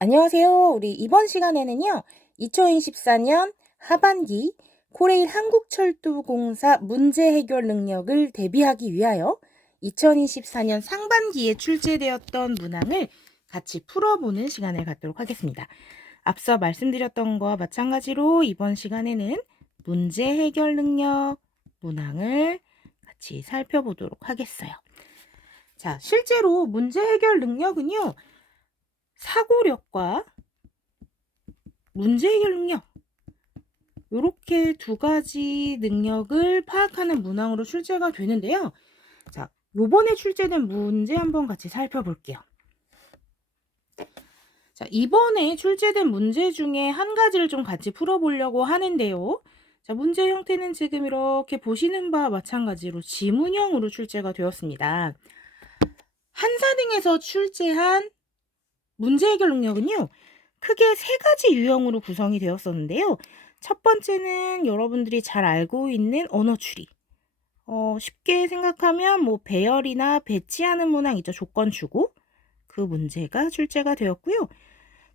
안녕하세요. 우리 이번 시간에는요, 2024년 하반기 코레일 한국철도공사 문제 해결 능력을 대비하기 위하여 2024년 상반기에 출제되었던 문항을 같이 풀어보는 시간을 갖도록 하겠습니다. 앞서 말씀드렸던 것과 마찬가지로 이번 시간에는 문제 해결 능력 문항을 같이 살펴보도록 하겠어요. 자, 실제로 문제 해결 능력은요, 사고력과 문제 해결 능력, 이렇게 두 가지 능력을 파악하는 문항으로 출제가 되는데요. 자, 요번에 출제된 문제 한번 같이 살펴볼게요. 자, 이번에 출제된 문제 중에 한 가지를 좀 같이 풀어보려고 하는데요. 자, 문제 형태는 지금 이렇게 보시는 바와 마찬가지로 지문형으로 출제가 되었습니다. 한사등에서 출제한 문제 해결 능력은요, 크게 세 가지 유형으로 구성이 되었었는데요. 첫 번째는 여러분들이 잘 알고 있는 언어 추리. 쉽게 생각하면 뭐 배열이나 배치하는 문항 있죠. 조건 주고. 그 문제가 출제가 되었고요.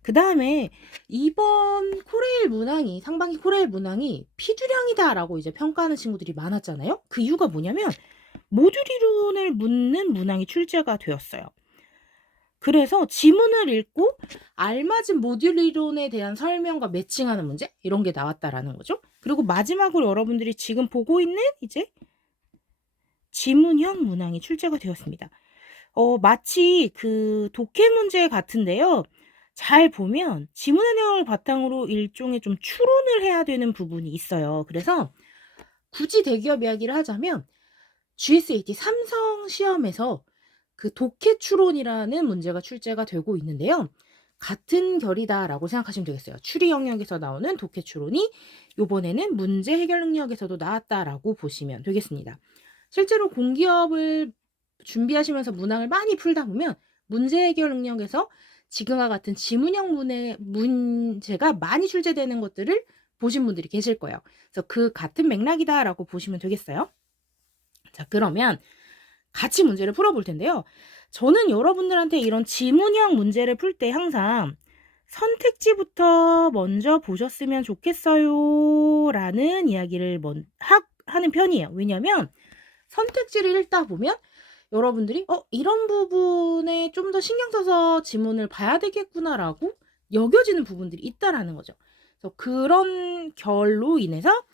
그 다음에 이번 코레일 문항이, 상반기 코레일 문항이 피주량이다라고 이제 평가하는 친구들이 많았잖아요. 그 이유가 뭐냐면 모듈 이론을 묻는 문항이 출제가 되었어요. 그래서 지문을 읽고 알맞은 모듈 이론에 대한 설명과 매칭하는 문제 이런 게 나왔다라는 거죠. 그리고 마지막으로 여러분들이 지금 보고 있는 이제 지문형 문항이 출제가 되었습니다. 마치 그 독해 문제 같은데요. 잘 보면 지문의 내용을 바탕으로 일종의 좀 추론을 해야 되는 부분이 있어요. 그래서 굳이 대기업 이야기를 하자면 GSAT 삼성 시험에서 그 독해 추론이라는 문제가 출제가 되고 있는데요. 같은 결이다라고 생각하시면 되겠어요. 추리 영역에서 나오는 독해 추론이 이번에는 문제 해결 능력에서도 나왔다라고 보시면 되겠습니다. 실제로 공기업을 준비하시면서 문항을 많이 풀다 보면 문제 해결 능력에서 지금과 같은 지문형 문제가 많이 출제되는 것들을 보신 분들이 계실 거예요. 그래서 그 같은 맥락이다라고 보시면 되겠어요. 자, 그러면 같이 문제를 풀어볼 텐데요. 저는 여러분들한테 이런 지문형 문제를 풀 때 항상 선택지부터 먼저 보셨으면 좋겠어요 라는 이야기를 하는 편이에요. 왜냐면 선택지를 읽다 보면 여러분들이 이런 부분에 좀 더 신경 써서 지문을 봐야 되겠구나 라고 여겨지는 부분들이 있다라는 거죠. 그래서 그런 결로 인해서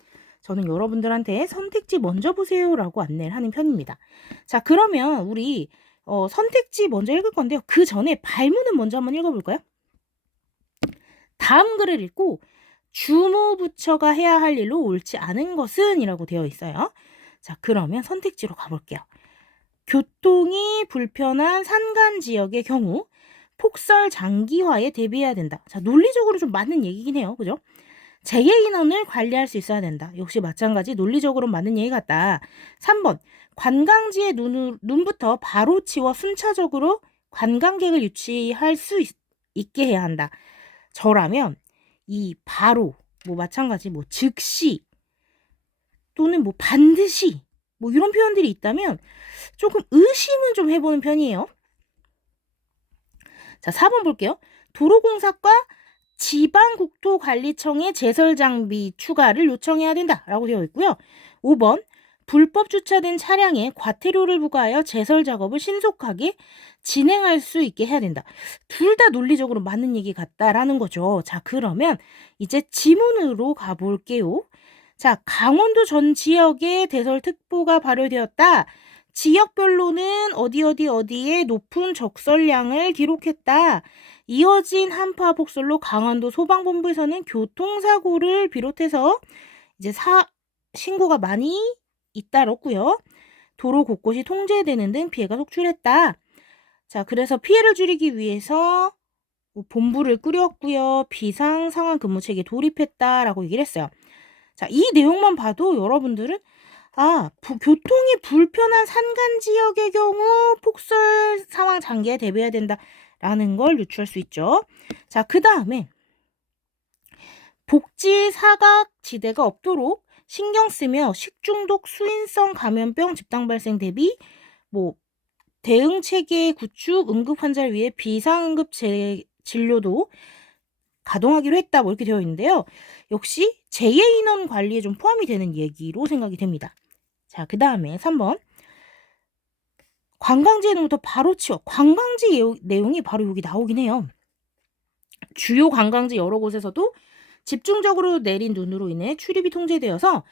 저는 여러분들한테 선택지 먼저 보세요 라고 안내를 하는 편입니다. 자, 그러면 우리 선택지 먼저 읽을 건데요. 그 전에 발문은 먼저 한번 읽어볼까요? 다음 글을 읽고 주무부처가 해야 할 일로 옳지 않은 것은 이라고 되어 있어요. 자, 그러면 선택지로 가볼게요. 교통이 불편한 산간 지역의 경우 폭설 장기화에 대비해야 된다. 자, 논리적으로 좀 맞는 얘기긴 해요. 그죠? 재개 인원을 관리할 수 있어야 된다. 역시 마찬가지 논리적으로 맞는 얘기 같다. 3번 관광지의 눈부터 바로 치워 순차적으로 관광객을 유치할 수 있게 해야 한다. 저라면 이 바로 뭐 마찬가지 뭐 즉시 또는 뭐 반드시 뭐 이런 표현들이 있다면 조금 의심은 좀 해보는 편이에요. 자, 4번 볼게요. 도로공사과 지방국토관리청의 제설장비 추가를 요청해야 된다라고 되어 있고요. 5번 불법 주차된 차량에 과태료를 부과하여 제설 작업을 신속하게 진행할 수 있게 해야 된다. 둘 다 논리적으로 맞는 얘기 같다라는 거죠. 자, 그러면 이제 지문으로 가볼게요. 자, 강원도 전 지역에 대설특보가 발효되었다. 지역별로는 어디에 높은 적설량을 기록했다. 이어진 한파 폭설로 강원도 소방본부에서는 교통사고를 비롯해서 이제 신고가 많이 잇따랐고요. 도로 곳곳이 통제되는 등 피해가 속출했다. 자, 그래서 피해를 줄이기 위해서 본부를 꾸렸고요. 비상 상황 근무 체계에 돌입했다라고 얘기를 했어요. 자, 이 내용만 봐도 여러분들은 교통이 불편한 산간 지역의 경우 폭설 상황 장기에 대비해야 된다라는 걸 유추할 수 있죠. 자, 그 다음에 복지 사각 지대가 없도록 신경 쓰며 식중독 수인성 감염병 집단 발생 대비 대응 체계 구축 응급 환자를 위해 비상응급 진료도 가동하기로 했다 뭐 이렇게 되어 있는데요. 역시 재해 인원 관리에 좀 포함이 되는 얘기로 생각이 됩니다. 자, 그 다음에 3번. 관광지 예능부터 바로 치워. 관광지 내용이 바로 여기 나오긴 해요. 주요 관광지 여러 곳에서도 집중적으로 내린 눈으로 인해 출입이 통제되어서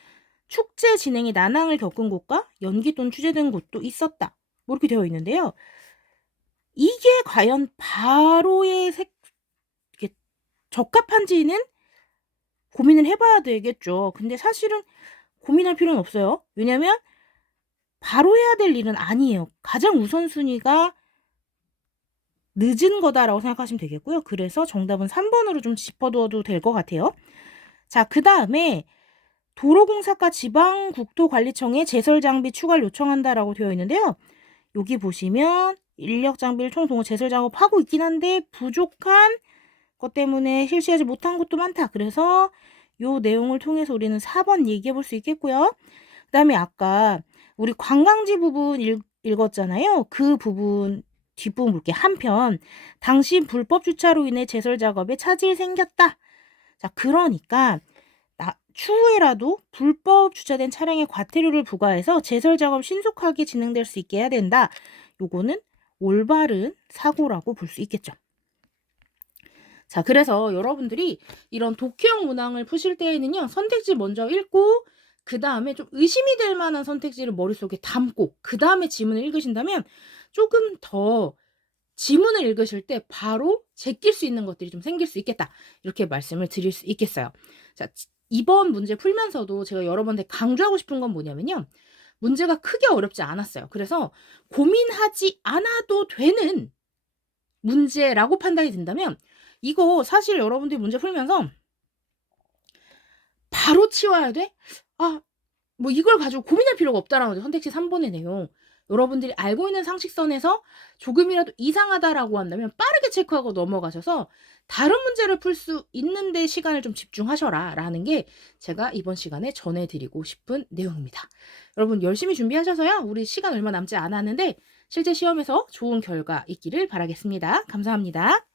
축제 진행에 난항을 겪은 곳과 연기 또는 취재된 곳도 있었다. 뭐 이렇게 되어 있는데요. 이게 과연 바로의 이게 적합한지는 고민을 해봐야 되겠죠. 근데 사실은 고민할 필요는 없어요. 왜냐면 바로 해야 될 일은 아니에요. 가장 우선순위가 늦은 거다라고 생각하시면 되겠고요. 그래서 정답은 3번으로 좀 짚어두어도 될 것 같아요. 자, 그 다음에 도로공사과 지방국토관리청에 제설장비 추가를 요청한다라고 되어 있는데요. 여기 보시면 인력장비를 총동원 제설작업하고 있긴 한데 부족한 것 때문에 실시하지 못한 것도 많다. 그래서 요 내용을 통해서 우리는 4번 얘기해 볼 수 있겠고요. 그 다음에 아까 우리 관광지 부분 읽었잖아요. 그 부분 뒷부분 볼게요. 한편 당시 불법 주차로 인해 제설 작업에 차질이 생겼다. 자, 그러니까 추후에라도 불법 주차된 차량에 과태료를 부과해서 제설 작업 신속하게 진행될 수 있게 해야 된다. 요거는 올바른 사고라고 볼 수 있겠죠. 자, 그래서 여러분들이 이런 독해형 문항을 푸실 때에는요, 선택지 먼저 읽고 그 다음에 좀 의심이 될 만한 선택지를 머릿속에 담고 그 다음에 지문을 읽으신다면 조금 더 지문을 읽으실 때 바로 제낄 수 있는 것들이 좀 생길 수 있겠다. 이렇게 말씀을 드릴 수 있겠어요. 자, 이번 문제 풀면서도 제가 여러분한테 강조하고 싶은 건 뭐냐면요. 문제가 크게 어렵지 않았어요. 그래서 고민하지 않아도 되는 문제라고 판단이 된다면 이거 사실 여러분들이 문제 풀면서 바로 치워야 돼? 뭐 이걸 가지고 고민할 필요가 없다라는 거죠. 선택지 3번의 내용. 여러분들이 알고 있는 상식선에서 조금이라도 이상하다라고 한다면 빠르게 체크하고 넘어가셔서 다른 문제를 풀 수 있는데 시간을 좀 집중하셔라 라는 게 제가 이번 시간에 전해드리고 싶은 내용입니다. 여러분 열심히 준비하셔서요. 우리 시간 얼마 남지 않았는데 실제 시험에서 좋은 결과 있기를 바라겠습니다. 감사합니다.